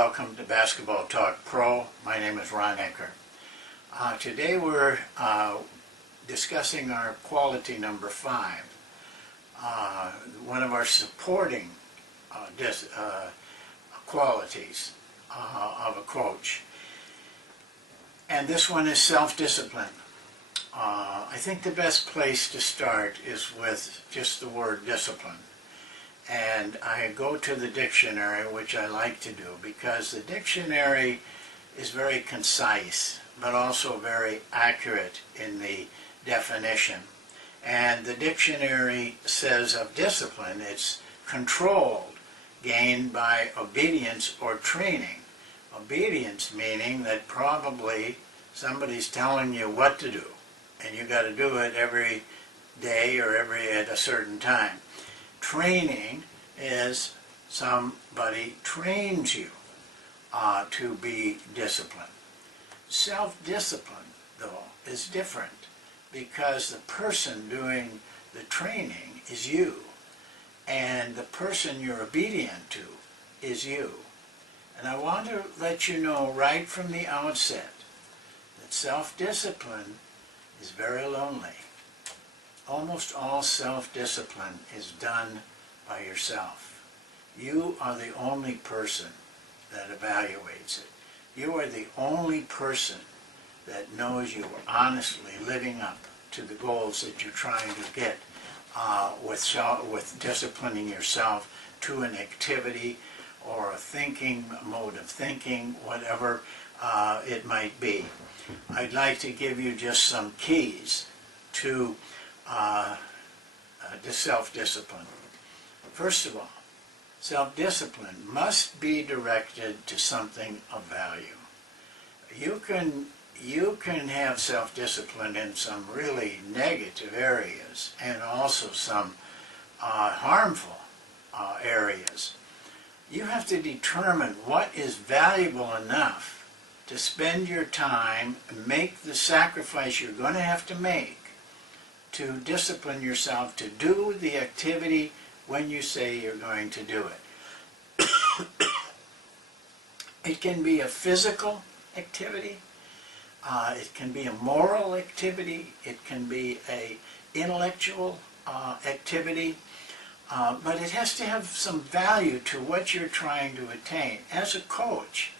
welcome to Basketball Talk Pro. My name is Ron Ekker. Today we're discussing our quality number 5, one of our supporting qualities of a coach. And this one is self-discipline. I think the best place to start is with just the word discipline. And I go to the dictionary, which I like to do, because the dictionary is very concise, but also very accurate in the definition. And the dictionary says of discipline, it's controlled, gained by obedience or training. Obedience meaning that probably somebody's telling you what to do, and you got to do it every day or at a certain time. Training is somebody trains you to be disciplined. Self-discipline, though, is different because the person doing the training is you, and the person you're obedient to is you. And I want to let you know right from the outset that self-discipline is very lonely. Almost all self-discipline is done by yourself. You are the only person that evaluates it. You are the only person that knows you are honestly living up to the goals that you're trying to get with disciplining yourself to an activity or a mode of thinking, whatever it might be. I'd like to give you just some keys to self-discipline. First of all, self-discipline must be directed to something of value. You can have self-discipline in some really negative areas and also some harmful areas. You have to determine what is valuable enough to spend your time and make the sacrifice you're going to have to make to discipline yourself to do the activity when you say you're going to do it. It can be a physical activity, it can be a moral activity, it can be an intellectual activity, but it has to have some value to what you're trying to attain. As a coach,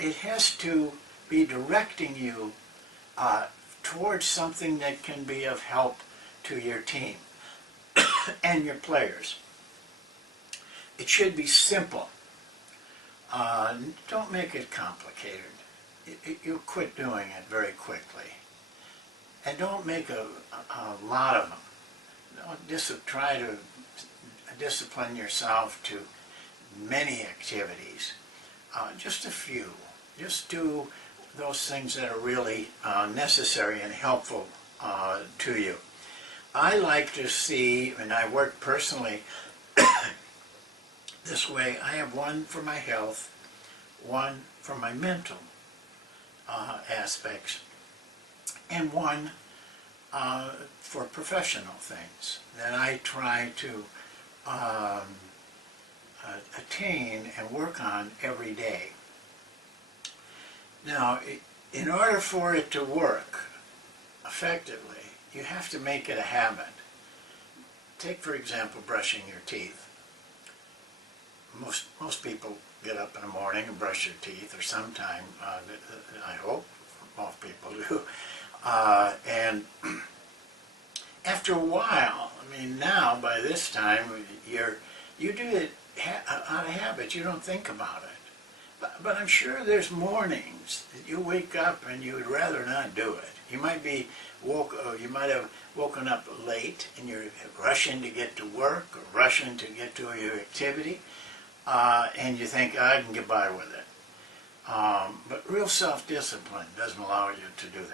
it has to be directing you towards something that can be of help to your team and your players. It should be simple. Don't make it complicated. You'll quit doing it very quickly. And don't make a lot of them. Don't try to discipline yourself to many activities. Just a few. Just do those things that are really necessary and helpful to you. I like to see, and I work personally this way, I have one for my health, one for my mental aspects, and one for professional things that I try to attain and work on every day. Now, in order for it to work effectively, you have to make it a habit. Take, for example, brushing your teeth. Most people get up in the morning and brush their teeth, or sometime, I hope most people do. And after a while, I mean now, by this time, you do it out of habit. You don't think about it. But I'm sure there's mornings that you wake up and you would rather not do it. You might be you might have woken up late and you're rushing to get to work or rushing to get to your activity, and you think, I can get by with it. But real self-discipline doesn't allow you to do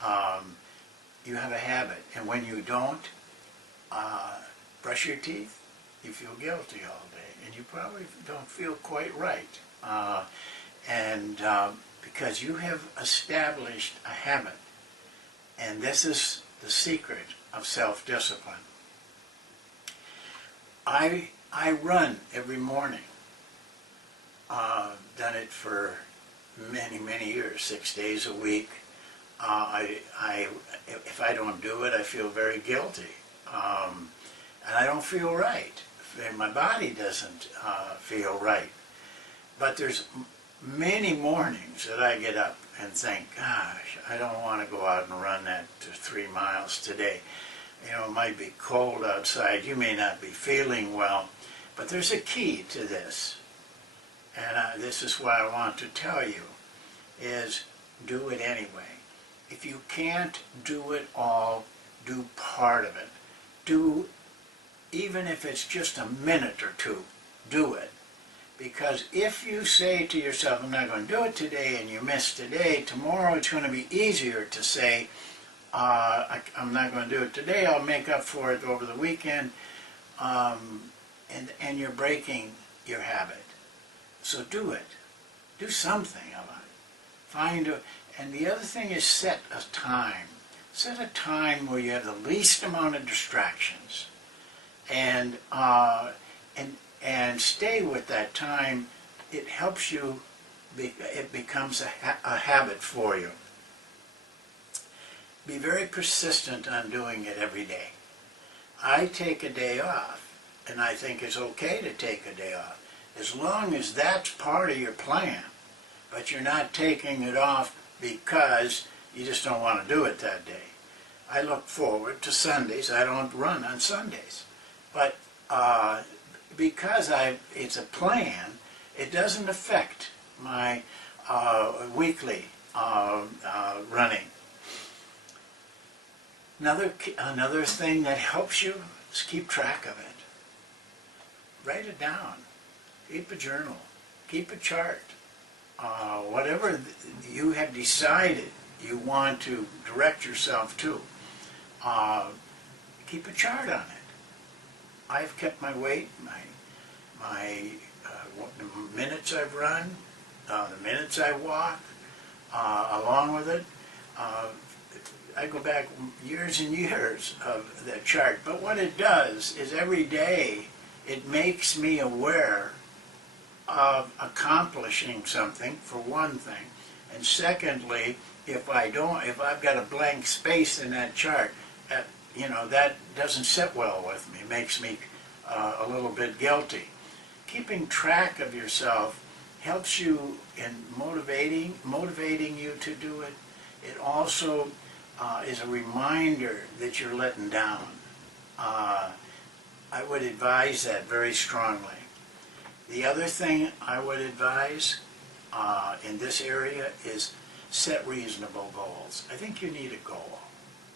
that. You have a habit, and when you don't brush your teeth, you feel guilty all day, and you probably don't feel quite right. Because you have established a habit, and this is the secret of self-discipline. I run every morning. it for many, many years, 6 days a week. If I don't do it, I feel very guilty, and I don't feel right. My body doesn't feel right. But there's many mornings that I get up and think, gosh, I don't want to go out and run that 3 miles today. You know, it might be cold outside. You may not be feeling well, but there's a key to this. And this is what I want to tell you, is do it anyway. If you can't do it all, do part of it. Do, even if it's just a minute or two, do it. Because if you say to yourself, I'm not going to do it today, and you miss today, tomorrow it's going to be easier to say, I'm not going to do it today, I'll make up for it over the weekend, and you're breaking your habit. So do it. Do something about it. And the other thing is set a time. Set a time where you have the least amount of distractions, and stay with that time. It helps you. It becomes a habit for you. Be very persistent on doing it every day. I take a day off, and I think it's okay to take a day off, as long as that's part of your plan. But you're not taking it off because you just don't want to do it that day. I look forward to Sundays. I don't run on Sundays. But because it's a plan, it doesn't affect my weekly running. Another thing that helps you is keep track of it. Write it down. Keep a journal. Keep a chart. Whatever you have decided you want to direct yourself to, keep a chart on it. I've kept my weight, the minutes I've run, the minutes I walk, along with it. I go back years and years of that chart. But what it does is every day it makes me aware of accomplishing something, for one thing. And secondly, if I've got a blank space in that chart, that doesn't sit well with me. It makes me a little bit guilty. Keeping track of yourself helps you in motivating you to do it. It also is a reminder that you're letting down. I would advise that very strongly. The other thing I would advise in this area is set reasonable goals. I think you need a goal.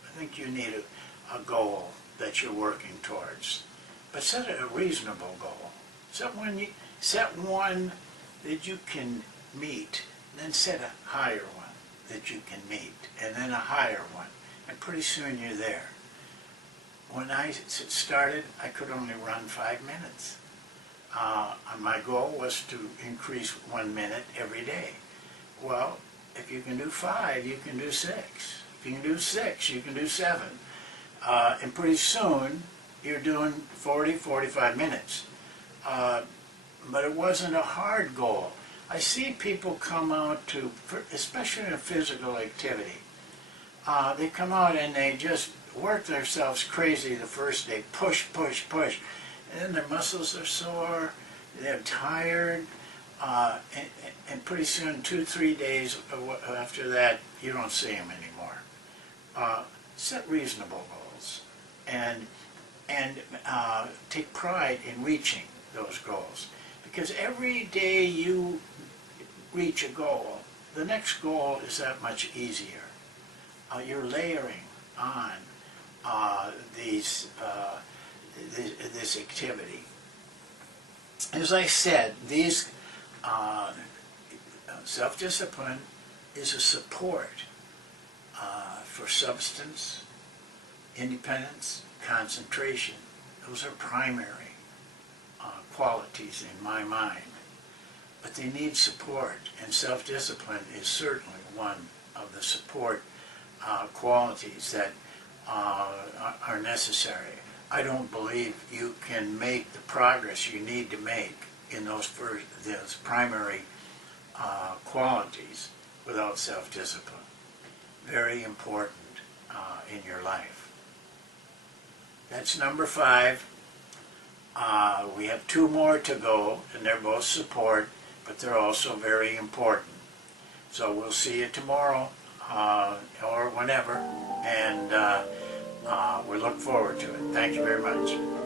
I think you need a goal that you're working towards. But set a reasonable goal. Set one that you can meet, then set a higher one that you can meet, and then a higher one. And pretty soon you're there. When I started, I could only run 5 minutes. My goal was to increase 1 minute every day. Well, if you can do 5, you can do 6. If you can do 6, you can do 7. And pretty soon, you're doing 40, 45 minutes. But it wasn't a hard goal. I see people come out to, especially in a physical activity, they come out and they just work themselves crazy the first day, push, push, push. And then their muscles are sore, they're tired, and pretty soon, 2-3 days after that, you don't see them anymore. Set reasonable goals, and take pride in reaching those goals. Because every day you reach a goal, the next goal is that much easier. You're layering on this activity. As I said, self-discipline is a support for substance, independence, concentration. Those are primary qualities in my mind. But they need support, and self-discipline is certainly one of the support qualities that are necessary. I don't believe you can make the progress you need to make in those primary qualities without self-discipline. Very important in your life. That's number 5. We have 2 more to go, and they're both support, but they're also very important. So we'll see you tomorrow or whenever, and we look forward to it. Thank you very much.